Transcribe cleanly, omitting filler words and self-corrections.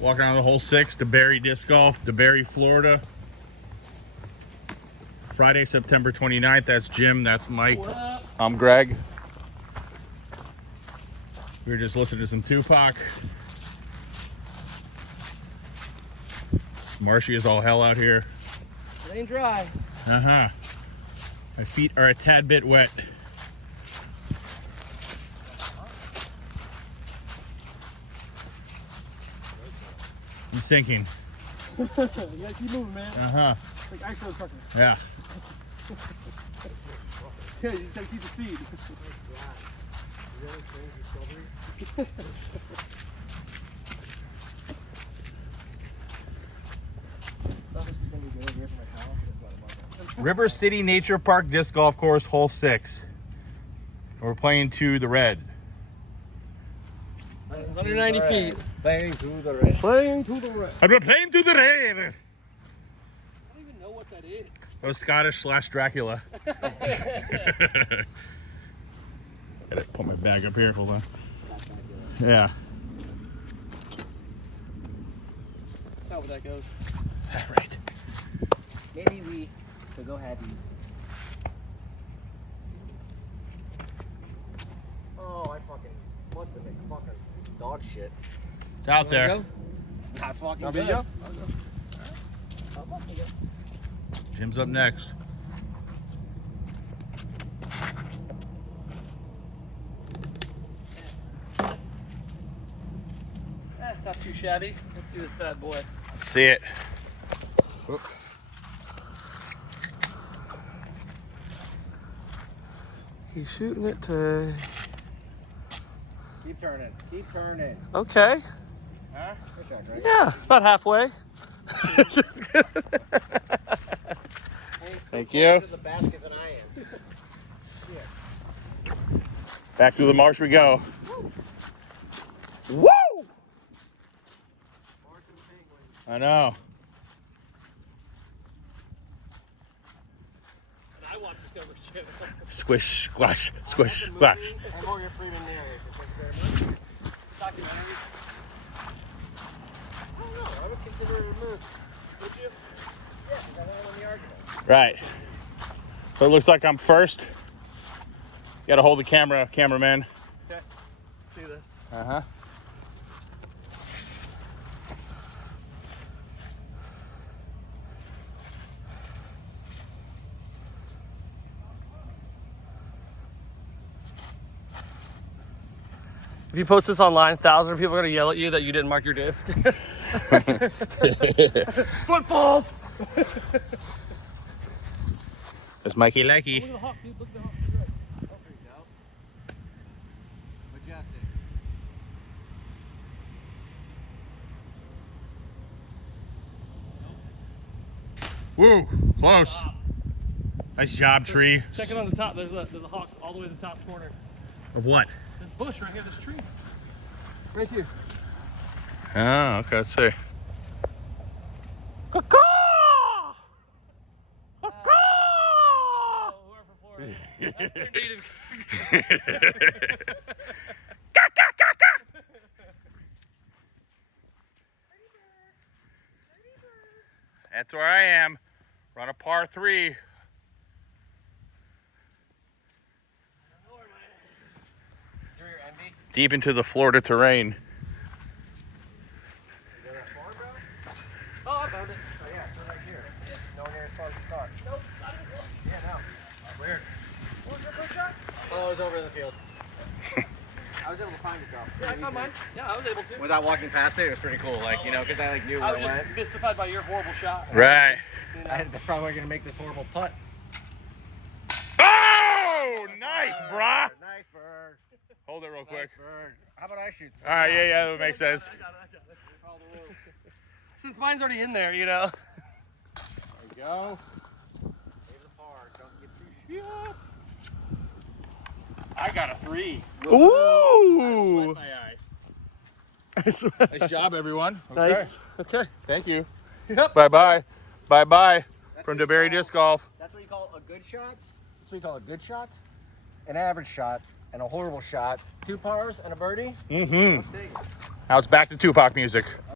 Walking around the hole 6, DeBary Disc Golf, DeBary, Florida. Friday, September 29th. That's Jim. That's Mike. I'm Greg. We were just listening to some Tupac. It's marshy as all hell out here. It ain't dry. My feet are a tad bit wet. I'm sinking. You gotta keep moving, man. Like ice road trucker. Yeah. Yeah, you just gotta keep the speed. River City Nature Park Disc Golf Course, hole 6. We're playing to the red. 190 feet. Playing to the red. Playing to the red. I'm playing to the red. I don't even know what that is. That was Scottish / Dracula. Gotta put my bag up here. Hold on. Yeah. That's not where that goes. Right. Maybe we could go have these. Oh, I fucking want to make fucking dog shit. It's out there. Go? Not fucking No good. video? Jim's up next. Not too shabby. Let's see this bad boy. Let's see it. He's shooting it to... Keep turning. Keep turning. Okay. Huh? Good shot, Greg. Yeah, about halfway. Thank you. To the basket than I am. Back through the marsh we go. Woo! I know. I watch this go for shit. Squish, squash, squish, squash. And Morgan Freeman narrates. Thank you very much. Documentary. I don't know. I would consider it a move. Would you? Yeah, because I won the argument. Right. So it looks like I'm first. Got to hold the cameraman. Okay. Let's see this. If you post this online, thousands of people are gonna yell at you that you didn't mark your disc. Foot fault! That's Mikey Likey. Look at the hawk, dude. Look at the hawk. Oh, there you go. Majestic. Woo, close. Nice job, tree. Check it on the top. There's a hawk all the way to the top corner. Of what? This bush right here, this tree. Right here. Oh, okay, let's see. Caw-caw! Caw-caw! Oh, we're for Florida. That's their native. That's where I am. We're on a par 3. Deep into the Florida terrain. Oh, I found it. Oh, yeah, it's right here. Nowhere near as far as you thought. Nope, not even close. Yeah, no. Weird. What was your first shot? Oh, it was over in the field. I was able to find it, though. Yeah, I found mine. Yeah, I was able to. Without walking past it, it was pretty cool. Like, you know, because I knew I where was it just went. mystified by your horrible shot. Right. You know? I had probably going to make this horrible putt. Oh, nice, brah. Nice bird. Hold it real quick. Nice bird. How about I shoot? All right, yeah, that would make sense. I got it. Follow the rules. Since mine's already in there, you know. There you go. Save the par. Don't get too shots. I got a 3. Ooh! My eye. I swear. Nice job, everyone. Okay. Nice. Okay. Thank you. Yep. Bye-bye. Bye-bye from DeBary Disc Golf. That's what you call a good shot. That's what you call a good shot, an average shot, and a horrible shot. 2 pars and a birdie. Mm-hmm. Now it's back to Tupac music.